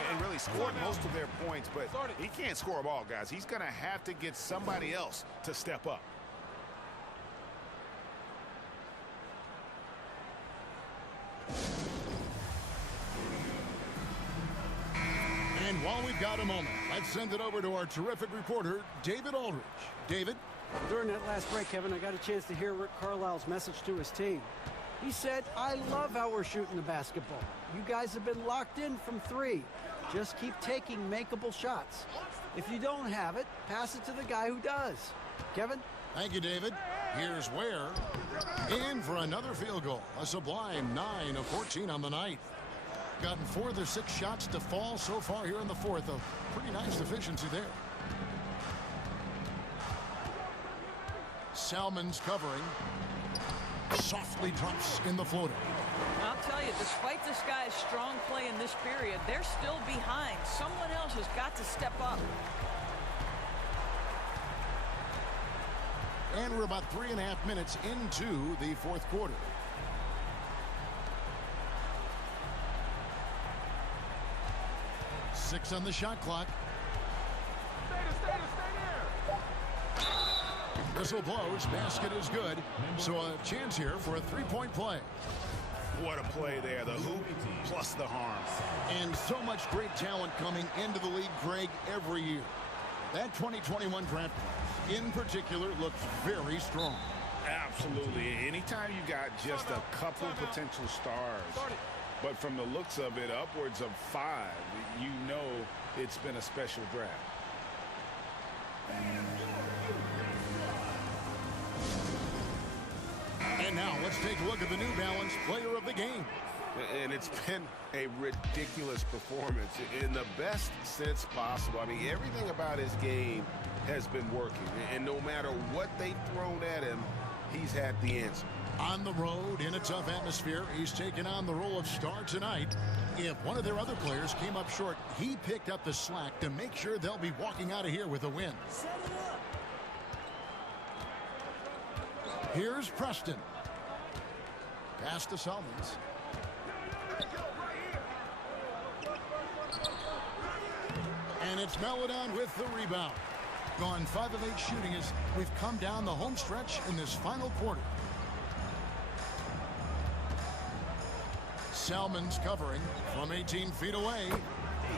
And really scored most of their points, but he can't score them all, guys. He's going to have to get somebody else to step up. And while we've got a moment, let's send it over to our terrific reporter, David Aldridge. David? During that last break, Kevin, I got a chance to hear Rick Carlisle's message to his team. He said, I love how we're shooting the basketball. You guys have been locked in from 3. Just keep taking makeable shots. If you don't have it, pass it to the guy who does. Kevin? Thank you, David. Here's Ware. In for another field goal. A sublime 9 of 14 on the night. Gotten 4 of their 6 shots to fall so far here in the 4th. A pretty nice efficiency there. Salmons covering. Softly drops in the floater. I'll tell you, despite this guy's strong play in this period, they're still behind. Someone else has got to step up. And we're about 3.5 minutes into the 4th quarter. Six on the shot clock. Whistle blows. Basket is good. So a chance here for a 3-point play. What a play there. The hoop plus the harm. And so much great talent coming into the league, Greg, every year. That 2021 draft class, in particular, looks very strong. Absolutely. Anytime you got just a couple potential stars, but from the looks of it, upwards of 5, you know it's been a special draft. And now let's take a look at the New Balance player of the game. And it's been a ridiculous performance in the best sense possible. I mean, everything about his game has been working. And no matter what they've thrown at him, he's had the answer. On the road, in a tough atmosphere, he's taken on the role of star tonight. If one of their other players came up short, he picked up the slack to make sure they'll be walking out of here with a win. Here's Preston. Pass to Salmons. And it's Melodon with the rebound. Gone 5 of 8 shooting as we've come down the home stretch in this final quarter. Salmons covering from 18 feet away.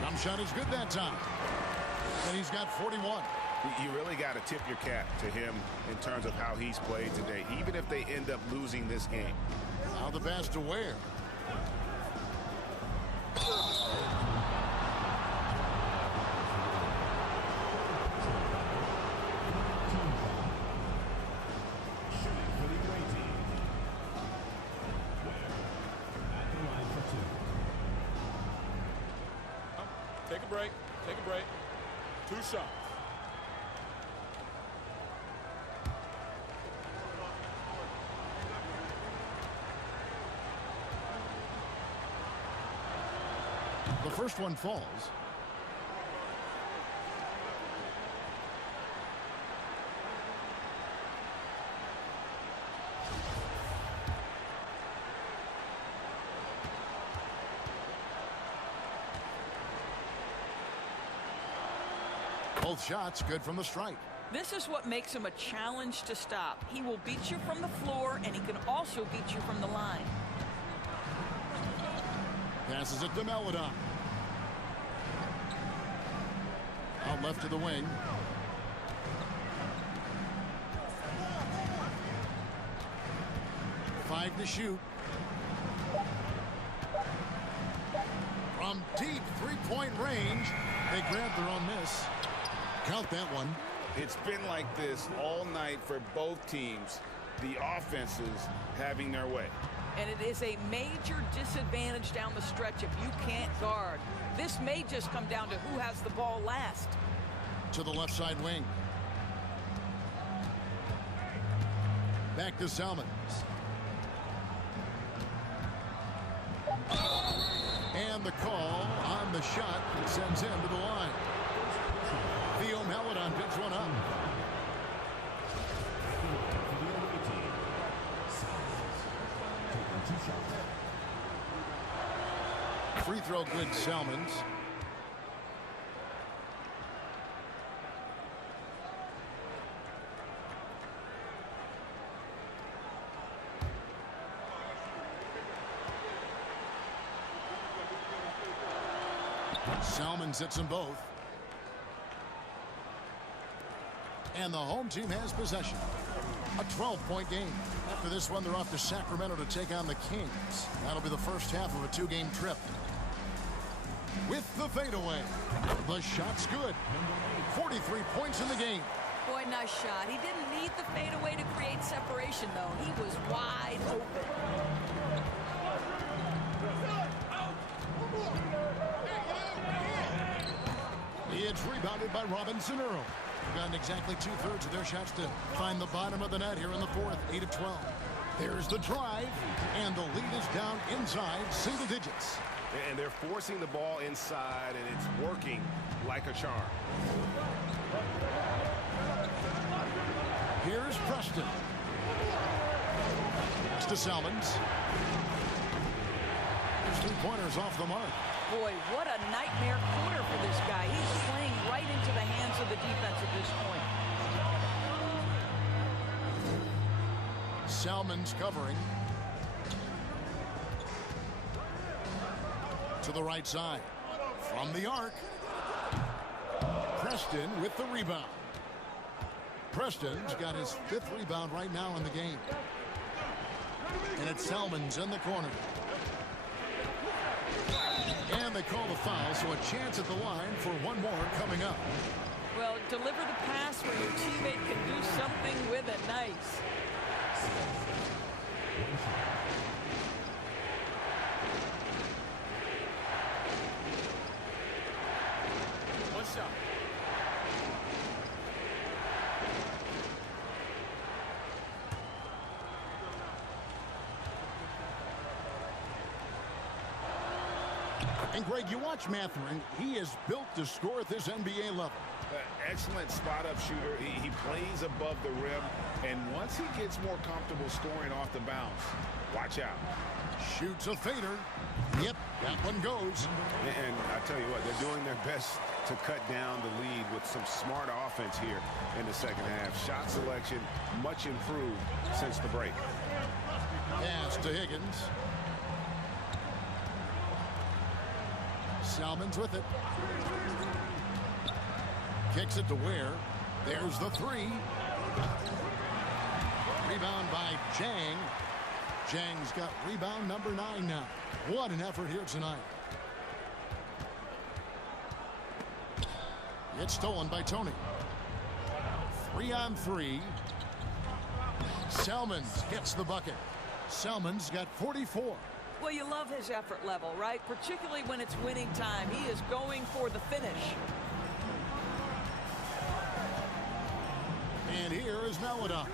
Jump shot is good that time. And he's got 41. You really got to tip your cap to him in terms of how he's played today, even if they end up losing this game. Now the pass to Ware. a break. Take a break. 2 shots. The first one falls. Both shots good from the strike. This is what makes him a challenge to stop. He will beat you from the floor, and he can also beat you from the line. Passes it to Melodon. Out left to the wing. Five to shoot. From deep three-point range, they grab their own miss. Count that one. It's been like this all night for both teams. The offenses having their way. And it is a major disadvantage down the stretch if you can't guard. This may just come down to who has the ball last. To the left side wing. Back to Salmons. And the call on the shot sends him to the line. Theo Melodon picks one up. Free throw good, Salmons. Salmons hits them both. And the home team has possession. A 12-point game. After this one, they're off to Sacramento to take on the Kings. That'll be the first half of a 2-game trip. With the fadeaway. The shot's good. 43 points in the game. Boy, nice shot. He didn't need the fadeaway to create separation, though. He was wide open. It's rebounded by Robinson Earl. Gotten exactly 2/3 of their shots to find the bottom of the net here in the fourth. 8 of 12. There's the drive, and the lead is down inside single digits. And they're forcing the ball inside, and it's working like a charm. Here's Preston. Next to Salmons. There's 3 pointers off the mark. Boy, what a nightmare quarter for this guy. He's playing right into the hands of the defense at this point. Salmons covering. To the right side. From the arc. Preston with the rebound. Preston's got his 5th rebound right now in the game. And it's Salmons in the corner. And they call the foul, so a chance at the line for one more coming up. Well, deliver the pass where your teammate can do something with it. Nice. One shot. And Greg, you watch Mathurin. He is built to score at this NBA level. Excellent spot-up shooter. He plays above the rim, and once he gets more comfortable scoring off the bounce, watch out. Shoots a fader. Yep, that one goes. And I tell you what, they're doing their best to cut down the lead with some smart offense here in the second half. Shot selection much improved since the break. Pass to Higgins. Salmons with it. Kicks it to Ware. There's the 3. Rebound by Jang. Jang's got rebound number 9 now. What an effort here tonight. It's stolen by Tony. 3-on-3. Salmons gets the bucket. Salmons got 44. Well, you love his effort level, right? Particularly when it's winning time. He is going for the finish. And here is Maladon.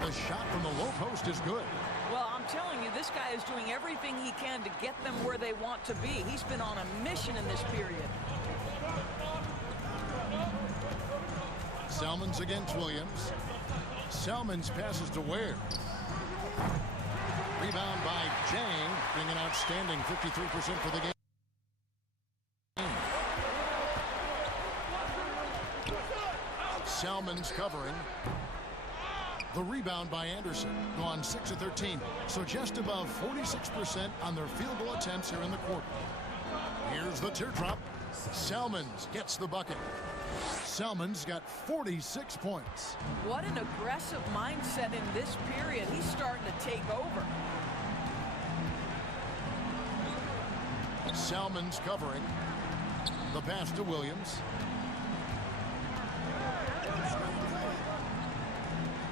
The shot from the low post is good. Well, I'm telling you, this guy is doing everything he can to get them where they want to be. He's been on a mission in this period. Salmons against Williams. Salmons passes to Ware. Rebound by Jang, being an outstanding 53% for the game. Salmons covering. The rebound by Anderson, gone 6 of 13, so just above 46% on their field goal attempts here in the quarter. Here's the teardrop. Salmons gets the bucket. Salmons got 46 points. What an aggressive mindset in this period. He's starting to take over. Salmons covering. The pass to Williams.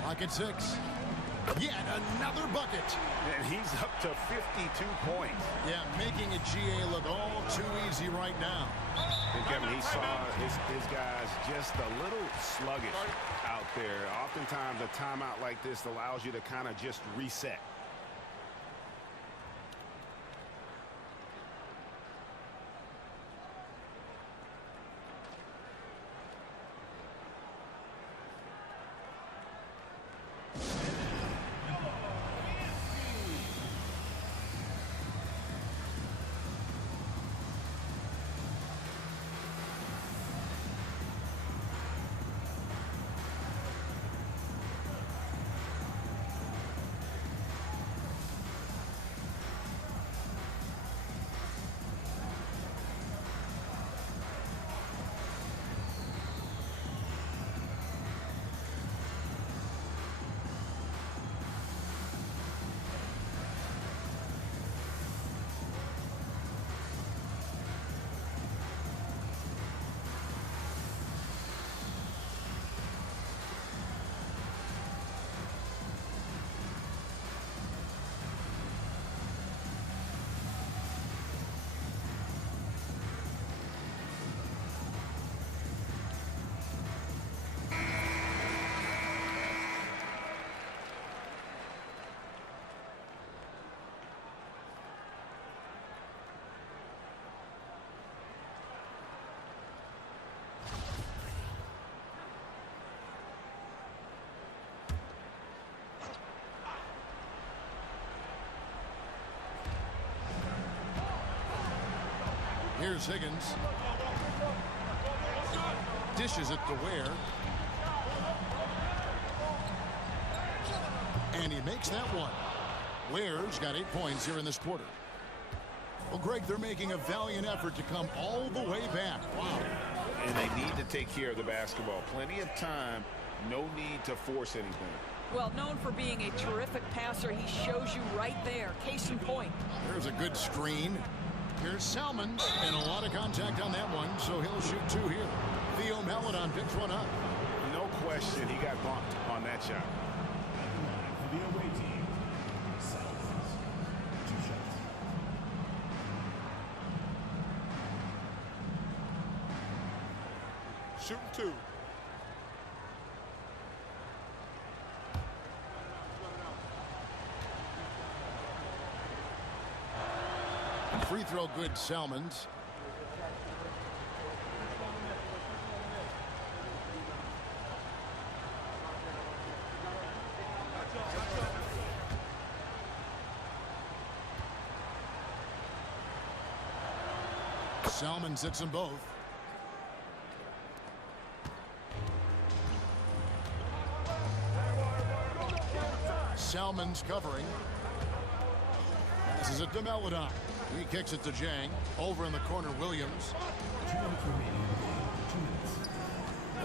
Pocket 6. Yet another bucket. And he's up to 52 points. Yeah, making it GA look all too easy right now. And Kevin, he saw his guys just a little sluggish out there. Oftentimes a timeout like this allows you to kind of just reset. Here's Higgins. Dishes it to Ware. And he makes that one. Ware's got 8 points here in this quarter. Well, Greg, they're making a valiant effort to come all the way back. Wow. And they need to take care of the basketball. Plenty of time. No need to force anything. Well, known for being a terrific passer, he shows you right there. Case in point. There's a good screen. Here's Salmons, and a lot of contact on that one, so he'll shoot 2 here. Theo Maladon picks one up. No question, he got bumped on that shot. For the away team, Salmons, 2 shots. Shooting 2. Free throw good, Salmons. Salmons hits them both. Salmons covering. This is a Maladon. He kicks it to Jang. Over in the corner, Williams. 2 minutes remaining. 2 minutes.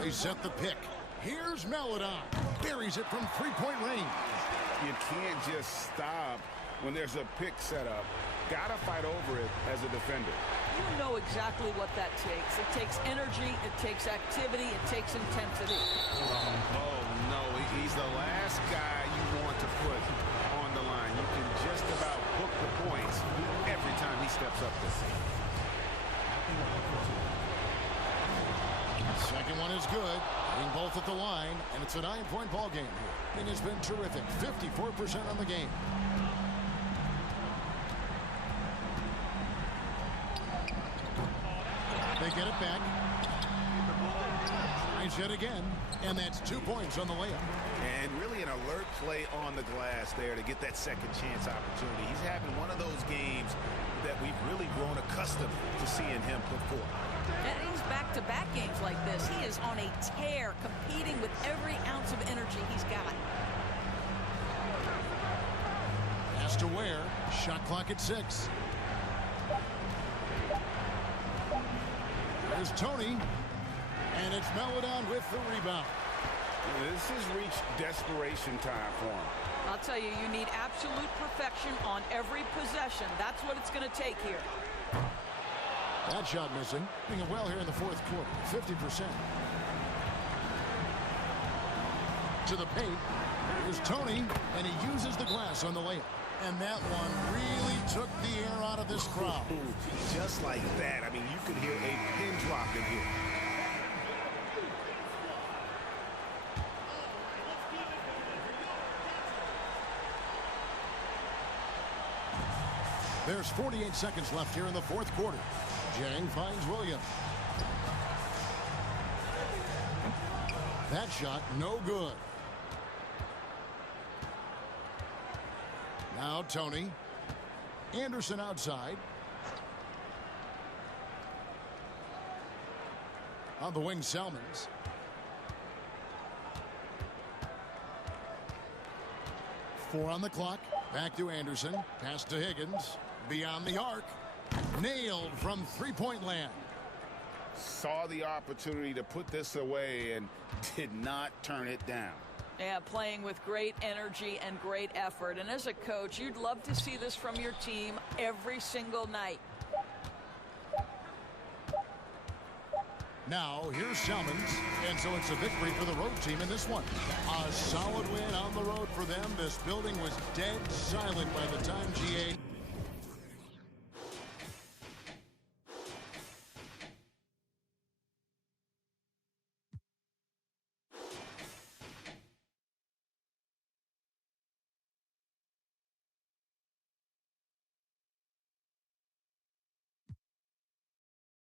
They set the pick. Here's Maladon. Buries it from three-point range. You can't just stop when there's a pick set up. got to fight over it as a defender. You know exactly what that takes. It takes energy, it takes activity, it takes intensity. Oh, no, he's the last guy you want to put on the line. You can just about book the points every time he steps up there. Second one is good. Hitting both at the line, and it's a 9-point ball game here. It has been terrific. 54% on the game. They get it back. Tries it again, and that's 2 points on the layup. And really an alert play on the glass there to get that second chance opportunity. He's having one of those games that we've really grown accustomed to seeing him put forth. And he's back-to-back games like this. He is on a tear, competing with every ounce of energy he's got. Pass to Ware. Shot clock at 6. There's Tony. And it's Melodon with the rebound. This has reached desperation time for him. I'll tell you, you need absolute perfection on every possession. That's what it's going to take here. That shot missing. Doing it well here in the fourth quarter. 50%. To the paint. Here's Tony, and he uses the glass on the layup. And that one really took the air out of this crowd. Just like that. I mean, you could hear a pin drop in here. There's 48 seconds left here in the fourth quarter. Jang finds Williams. That shot, no good. Now Tony. Anderson outside. On the wing, Salmons. Four on the clock. Back to Anderson. Pass to Higgins. Beyond the arc. Nailed from three-point land. Saw the opportunity to put this away and did not turn it down. Yeah, playing with great energy and great effort. And as a coach, you'd love to see this from your team every single night. Now, here's Salmons. And so it's a victory for the road team in this one. A solid win on the road for them. This building was dead silent by the time GA